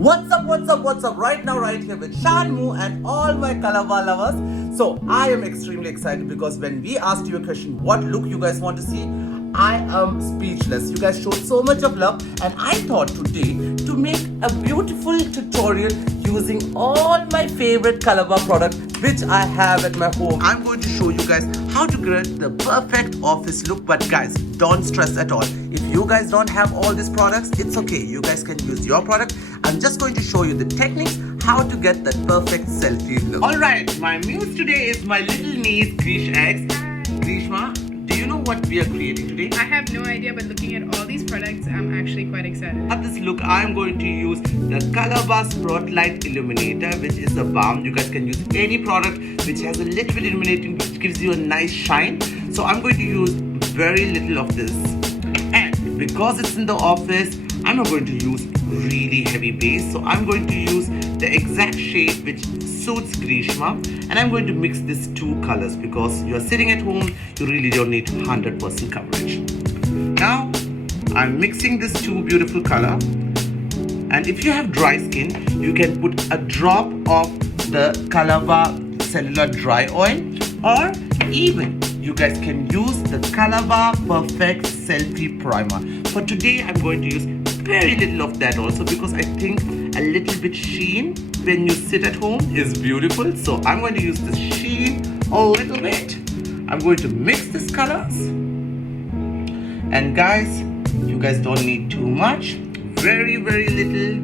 What's up? Right now, right here with ShaanMu and all my Colorbar lovers. So I am extremely excited because when we asked you a question, what look you guys want to see, I am speechless. You guys showed so much of love, and I thought today to make a beautiful tutorial using all my favorite Colorbar products which I have at my home. I'm going to show you guys how to create the perfect office look. But guys, don't stress at all. If you guys don't have all these products, it's okay. You guys can use your product. I'm just going to show you the techniques how to get that perfect selfie look. Alright, my muse today is my little niece Grish X. Grishma, do you know what we are creating today? I have no idea, but looking at all these products, I'm actually quite excited. At this look, I'm going to use the Colorbar Spotlight Illuminator, which is a balm. You guys can use any product which has a little bit illuminating, which gives you a nice shine. So I'm going to use very little of this. And because it's in the office, I'm not going to use really heavy base. So I'm going to use the exact shade which suits Grishma, and I'm going to mix these two colors because you are sitting at home, you really don't need 100% coverage. Now I'm mixing this two beautiful color, and if you have dry skin, you can put a drop of the Colorbar Cellular Dry Oil, or even you guys can use the Colorbar Perfect Selfie Primer. For today, I'm going to use very little of that also because I think a little bit sheen when you sit at home is beautiful. So I'm going to use the sheen a little bit. I'm going to mix these colors. And guys, you guys don't need too much. Very little.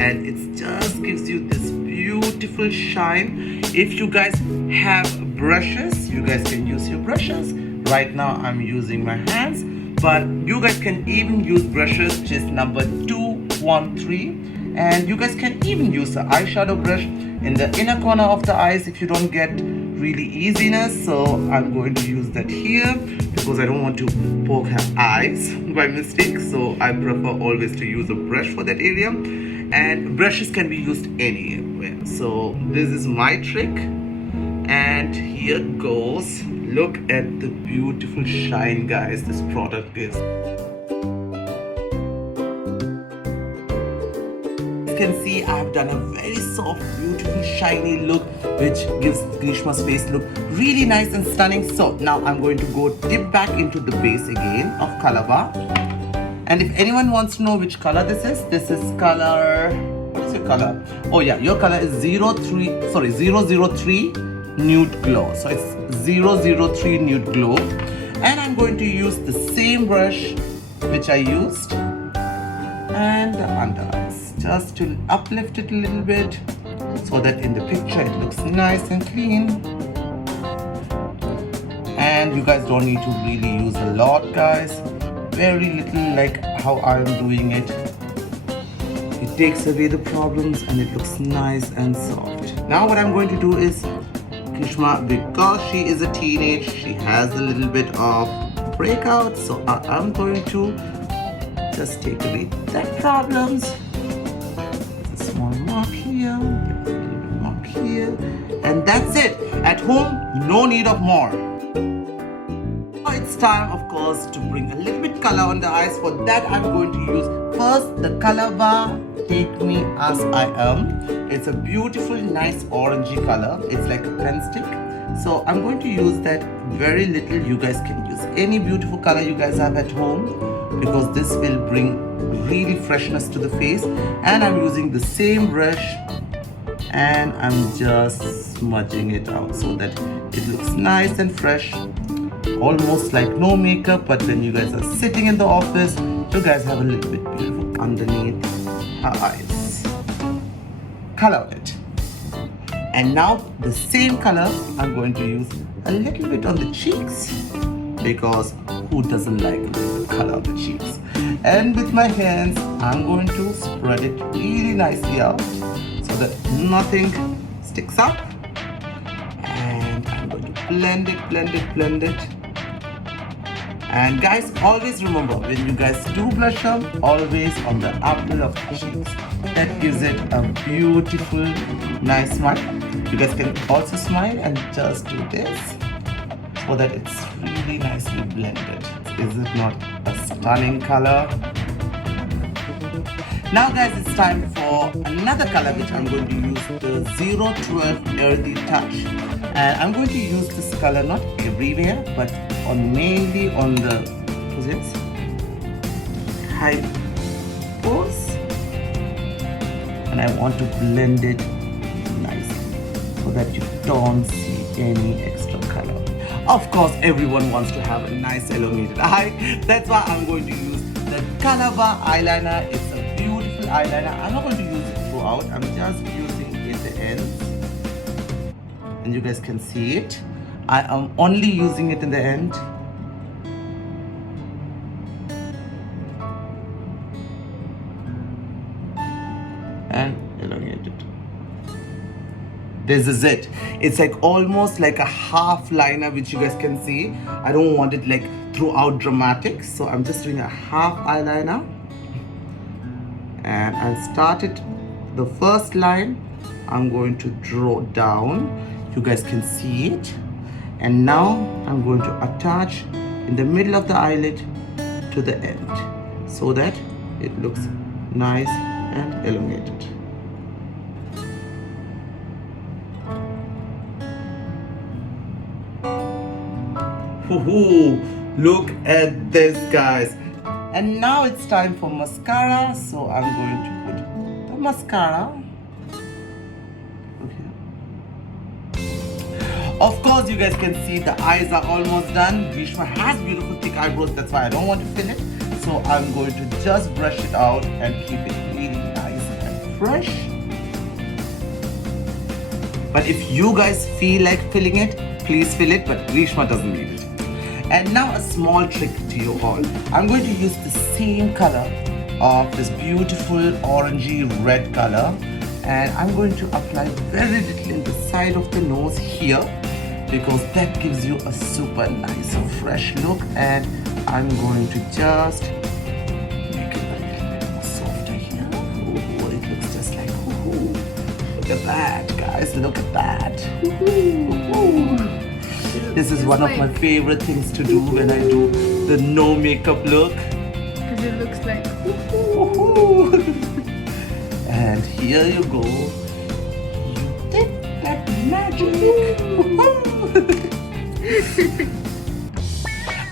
And it just gives you this beautiful shine. If you guys have brushes, you guys can use your brushes. Right now I'm using my hands, but you guys can even use brushes, which is number 213. And you guys can even use the eyeshadow brush in the inner corner of the eyes if you don't get really easiness. So I'm going to use that here because I don't want to poke her eyes by mistake. So I prefer always to use a brush for that area. And brushes can be used anywhere. So this is my trick. And here goes. Look at the beautiful shine, guys, this product gives. You can see I've done a very soft, beautiful, shiny look which gives Grishma's face look really nice and stunning. So now I'm going to go dip back into the base again of Colorbar. And if anyone wants to know which color this is color, what is your color? Oh yeah, your color is 003 Nude Glow. So it's 003 Nude Glow. And I'm going to use the same brush which I used and the under eyes, just to uplift it a little bit so that in the picture it looks nice and clean. And you guys don't need to really use a lot, guys. Very little, like how I'm doing it. It takes away the problems and it looks nice and soft. Now what I'm going to do is, Grishma, because she is a teenage, she has a little bit of breakout, so I'm going to just take away that problems. A small mark here, a little mark here, and that's it. At home, no need of more. Now it's time, of course, to bring a little bit color on the eyes. For that, I'm going to use first the Colorbar Take Me As I Am. It's a beautiful, nice orangey color. It's like a pen stick. So I'm going to use that very little. You guys can use any beautiful color you guys have at home because this will bring really freshness to the face. And I'm using the same brush and I'm just smudging it out so that it looks nice and fresh. Almost like no makeup, but when you guys are sitting in the office, you guys have a little bit beautiful underneath her eyes. Color it. And now the same color I'm going to use a little bit on the cheeks because who doesn't like a little color on the cheeks? And with my hands, I'm going to spread it really nicely out so that nothing sticks up. And I'm going to blend it. And guys, always remember, when you guys do blush up, always on the apple of the cheeks. That gives it a beautiful, nice smile. You guys can also smile and just do this so that it's really nicely blended. Is it not a stunning color? Now guys, it's time for another color which I'm going to use, the 012 Earthy Touch. And I'm going to use this color not everywhere, but mainly on the high pose. And I want to blend it nicely so that you don't see any extra color. Of course, everyone wants to have a nice elongated eye. That's why I'm going to use the Colorbar eyeliner. It's a beautiful eyeliner. I'm not going to use it throughout. I'm just using it at the ends. And you guys can see it. I am only using it in the end. And elongate it. This is it. It's like almost like a half liner, which you guys can see. I don't want it like throughout dramatic, so I'm just doing a half eyeliner. And I'll start it. The first line I'm going to draw down. You guys can see it. And now I'm going to attach in the middle of the eyelid to the end so that it looks nice and elongated. Look at this, guys. And now it's time for mascara, so I'm going to put the mascara. Of course, you guys can see the eyes are almost done. Grishma has beautiful thick eyebrows, that's why I don't want to fill it. So I'm going to just brush it out and keep it really nice and fresh. But if you guys feel like filling it, please fill it, but Grishma doesn't need it. And now a small trick to you all. I'm going to use the same color of this beautiful orangey red color, and I'm going to apply very little in the side of the nose here, because that gives you a super nice fresh look. And I'm going to just make it a little bit more softer here. Oh, it looks just like, look at that, guys, look at that. This is one of my favorite things to do when I do the no makeup look. Because it looks like And here you go. You did that magic.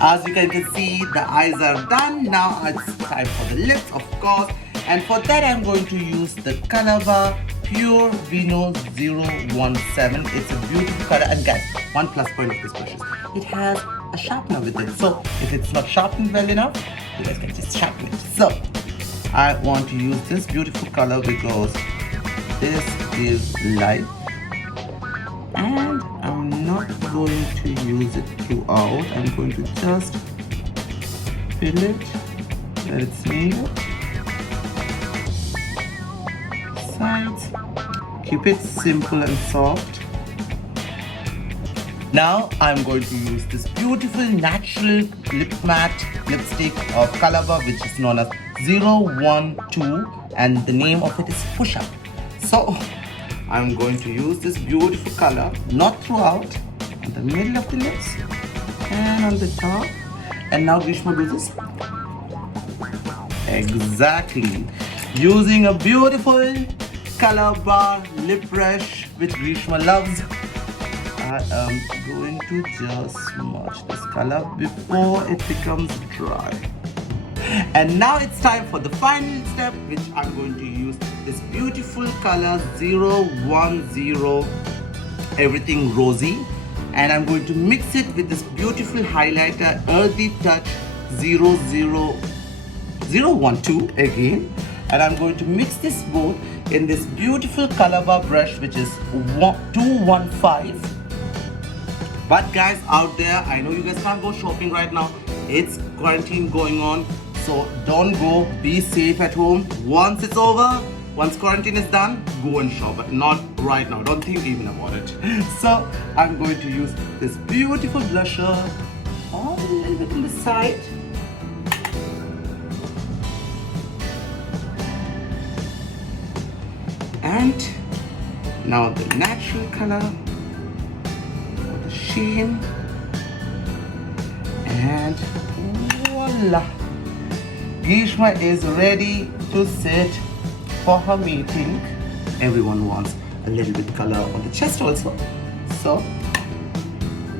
As you can see, the eyes are done. Now it's time for the lips, of course. And for that, I'm going to use the Colorbar Pure Vino 017. It's a beautiful color. And guys, one plus point of this brush is it has a sharpener with it. So if it's not sharpened well enough, you guys can just sharpen it. So I want to use this beautiful color because this is light. And I'm not going to use it throughout. I'm going to just fill it where it's needed. Sides. Keep it simple and soft. Now I'm going to use this beautiful natural lip matte lipstick of Colorbar, which is known as 012, and the name of it is Push Up. So I'm going to use this beautiful color, not throughout, on the middle of the lips and on the top. And now Grishma do this. Exactly. Using a beautiful Colorbar lip brush, which Grishma loves, I am going to just smudge this color before it becomes dry. And now it's time for the final step, which I'm going to use this beautiful color 010 Everything Rosy, and I'm going to mix it with this beautiful highlighter Earthy Touch 012 again. And I'm going to mix this both in this beautiful Colorbar brush, which is 215. But guys out there, I know you guys can't go shopping right now. It's quarantine going on, so don't go. Be safe at home. Once it's over, once quarantine is done, go and shop, but not right now. Don't think even about it. So I'm going to use this beautiful blusher a little bit on the side. And now the natural color, the sheen, and voila! Grishma is ready to sit for her meeting, everyone wants a little bit color on the chest also. So,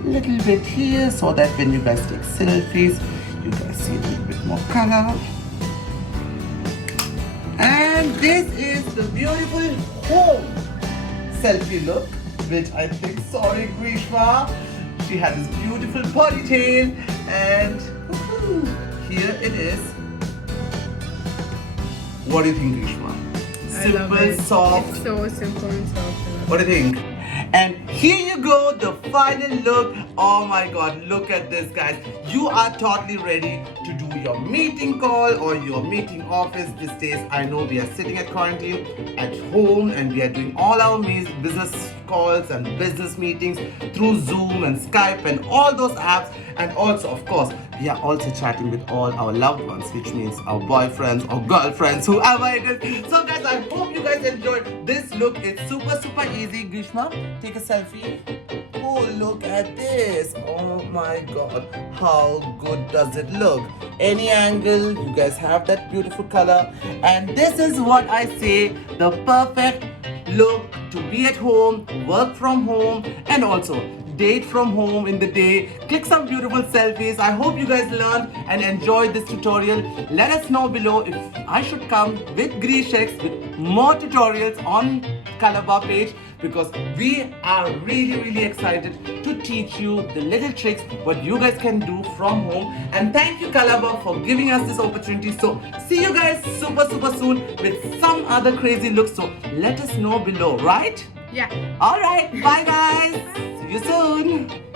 little bit here so that when you guys take selfies, you guys see a little bit more color. And this is the beautiful home selfie look, which I think, sorry Grishma, she had this beautiful ponytail, and here it is. What do you think, Grishma? I love Simple, it. soft. It's so simple and soft. What do you think? And here you go, the final look. Oh my god, look at this, guys. You are totally ready to do your meeting call or your meeting office these days. I know we are sitting at quarantine at home and we are doing all our business calls and business meetings through Zoom and Skype and all those apps. And also, of course, we are also chatting with all our loved ones, which means our boyfriends or girlfriends, whoever it is. So guys, I hope you guys enjoyed this look. It's super easy. Grishma, take a selfie. Oh, look at this. Oh my god, how good does it look? Any angle, you guys have that beautiful color. And this is what I say, the perfect look to be at home, work from home, and also date from home in the day. Click some beautiful selfies. I hope you guys learned and enjoyed this tutorial. Let us know below if I should come with Grishx with more tutorials on Colorbar page, because we are really excited to teach you the little tricks what you guys can do from home. And thank you Colorbar for giving us this opportunity. So see you guys super soon with some other crazy looks. So let us know below, right? Yeah. Alright, bye guys. See you soon.